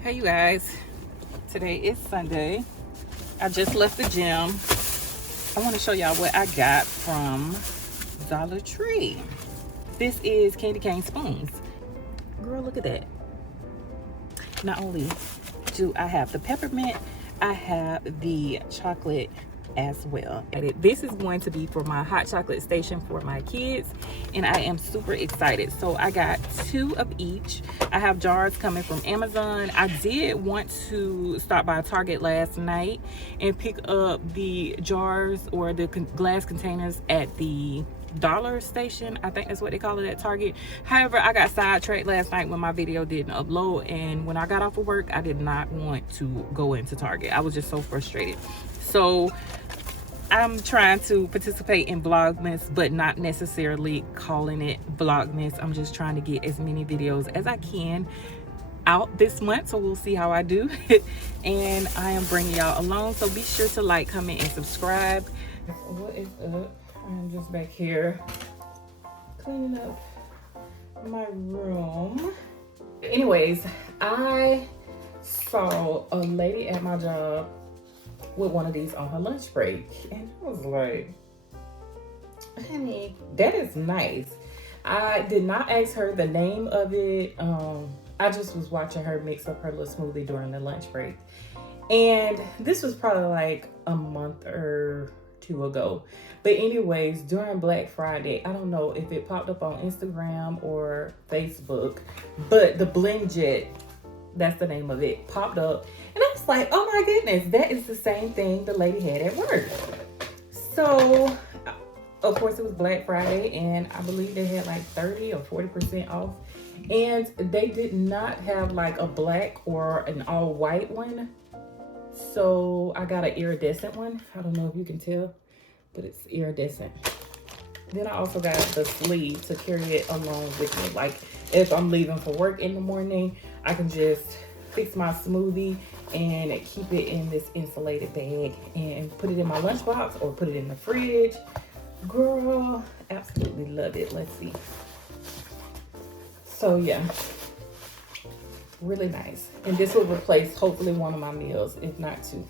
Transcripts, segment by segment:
Hey you guys, today is Sunday. I just left the gym. I want to show y'all what I got from Dollar Tree. This is candy cane spoons. Girl, look at that. Not only do I have the peppermint, I have the chocolate as well. This is going to be for my hot chocolate station for my kids, and I am super excited. So I got 2 of each. I have jars coming from Amazon. I did want to stop by Target last night and pick up the jars or the glass containers at the dollar station. I think that's what they call it at Target. However, I got sidetracked last night when my video didn't upload, and when I got off of work, I did not want to go into Target. I was just so frustrated. So I'm trying to participate in Vlogmas, but not necessarily calling it Vlogmas. I'm just trying to get as many videos as I can out this month, so we'll see how I do. And I am bringing y'all along, so be sure to like, comment, and subscribe. What is up? I'm just back here cleaning up my room. Anyways, I saw a lady at my job with one of these on her lunch break, and I was like, honey, that is nice. I did not ask her the name of it. I just was watching her mix up her little smoothie during the lunch break, and this was probably like a month or 2 ago. But anyways, during Black Friday, I don't know if it popped up on Instagram or Facebook, but the Blend Jet, that's the name of it, popped up. And I was like, oh my goodness, that is the same thing the lady had at work. So, of course, it was Black Friday, and I believe they had like 30 or 40% off. And they did not have like a black or an all white one. So I got an iridescent one. I don't know if you can tell, but it's iridescent. Then I also got the sleeve to carry it along with me. Like if I'm leaving for work in the morning, I can just fix my smoothie and keep it in this insulated bag and put it in my lunchbox or put it in the fridge. Girl, absolutely love it. Let's see. So yeah, really nice. And this will replace hopefully one of my meals, if not 2.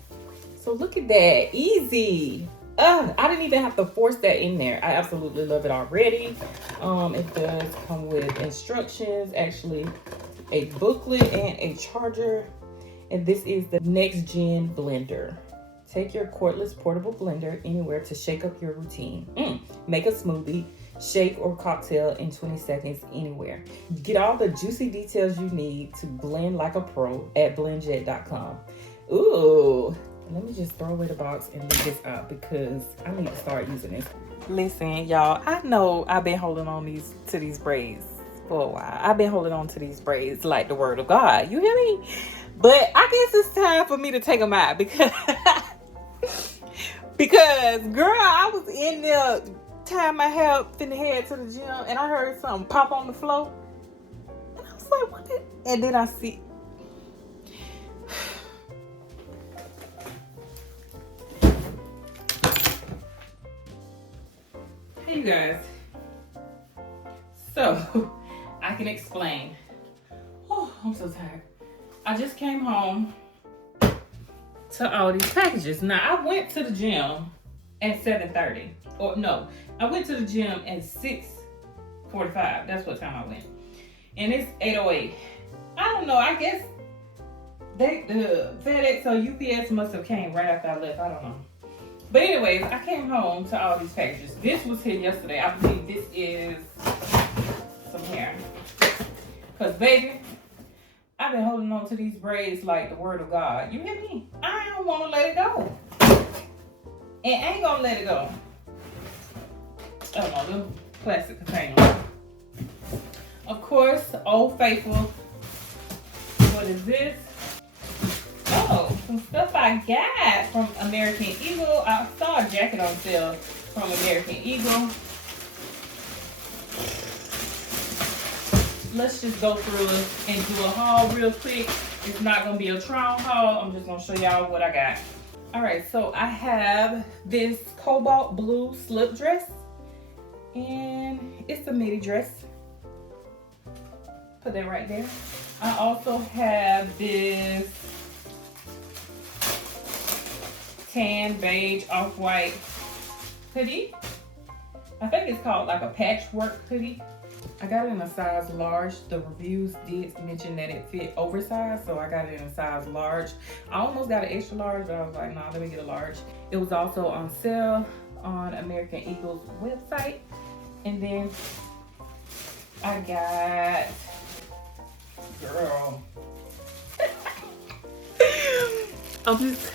So look at that, easy. I didn't even have to force that in there. I absolutely love it already. It does come with instructions, actually a booklet and a charger. And this is the next gen blender. Take your cordless portable blender anywhere to shake up your routine. Make a smoothie, shake, or cocktail in 20 seconds anywhere. Get all the juicy details you need to blend like a pro at blendjet.com. Ooh, let me just throw away the box and leave this out because I need to start using this. Listen, y'all, I know I've been holding on to these braids for a while. I've been holding on to these braids like the word of God. You hear me? But I guess it's time for me to take them out because girl, I was in there tying my hair finna head to the gym, and I heard something pop on the floor, and I was like, what did? And then I see. Hey you guys, so I can explain. Oh, I'm so tired. I just came home to all these packages. Now I went to the gym at 7:30, or no, I went to the gym at 6:45. That's what time I went, and it's 8:08. I don't know. I guess the FedEx or UPS must have came right after I left. I don't know. But anyways, I came home to all these packages. This was here yesterday. I believe this is some hair. Cause baby, I've been holding on to these braids like the word of God. You hear me? I don't want to let it go. And ain't gonna let it go. Oh no, the plastic container. Of course, Old Faithful. What is this? Oh, some stuff I got from American Eagle. I saw a jacket on sale from American Eagle. Let's just go through it and do a haul real quick. It's not gonna be a Tron haul. I'm just gonna show y'all what I got. All right, so I have this cobalt blue slip dress, and it's a midi dress. Put that right there. I also have this tan, beige, off-white hoodie. I think it's called like a patchwork hoodie. I got it in a size large. The reviews did mention that it fit oversized, so I got it in a size large. I almost got an extra large, but I was like, nah, let me get a large. It was also on sale on American Eagle's website. And then I got, girl, I'm just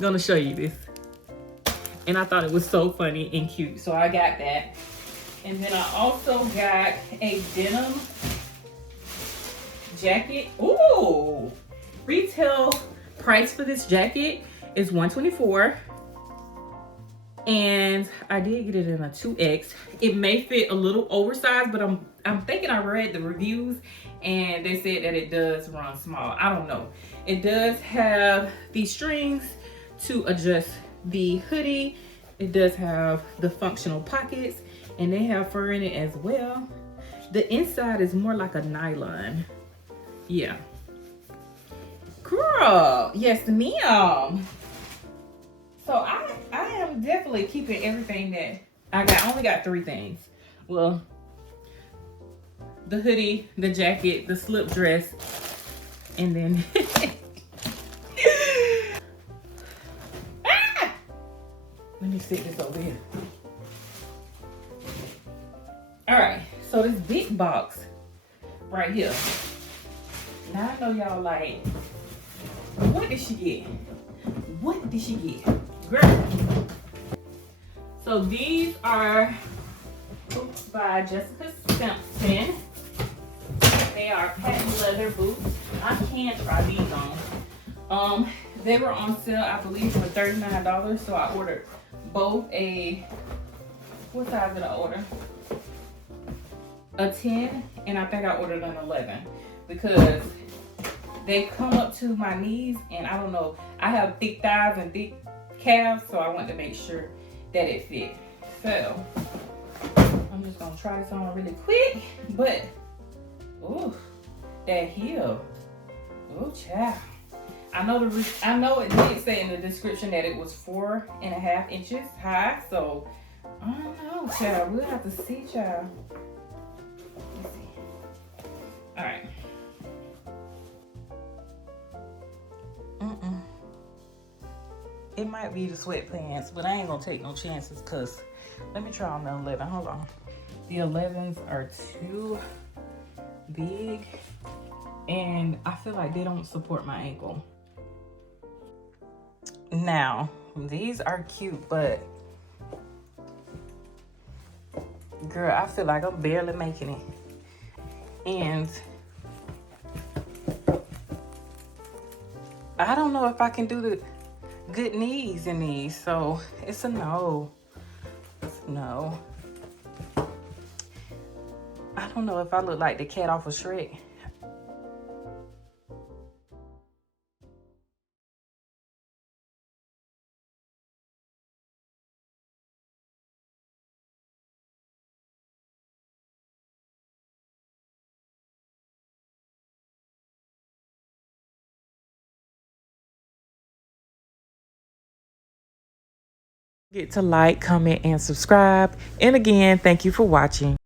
gonna show you this. And I thought it was so funny and cute, so I got that. And then I also got a denim jacket. Ooh! Retail price for this jacket is $124. And I did get it in a 2X. It may fit a little oversized, but I'm thinking I read the reviews and they said that it does run small. I don't know. It does have these strings to adjust the hoodie. It does have the functional pockets, and they have fur in it as well. The inside is more like a nylon. Yeah. Girl, yes ma'am. So I am definitely keeping everything that I got. I only got 3 things. Well, the hoodie, the jacket, the slip dress, and then let me sit this over here. All right, so this big box right here. Now I know y'all like, what did she get? What did she get? Girl. So these are by Jessica Simpson. They are patent leather boots. I can try these on. They were on sale, I believe, for $39. So I ordered both a, what size did I order? A 10, and I think I ordered an 11 because they come up to my knees, and I don't know, I have thick thighs and thick calves, so I want to make sure that it fit. So I'm just gonna try this on really quick, but ooh, that heel, ooh, child. I know it did say in the description that it was 4.5 inches high, so I don't know, child. We'll have to see, child. Let's see. All right. It might be the sweatpants, but I ain't gonna take no chances, because let me try on the 11. Hold on. The 11s are too big, and I feel like they don't support my ankle. Now, these are cute, but girl, I feel like I'm barely making it. And I don't know if I can do the good knees in these, so it's a no. It's a no. I don't know if I look like the cat off of Shrek. Don't forget to like, comment, and subscribe. And again, thank you for watching.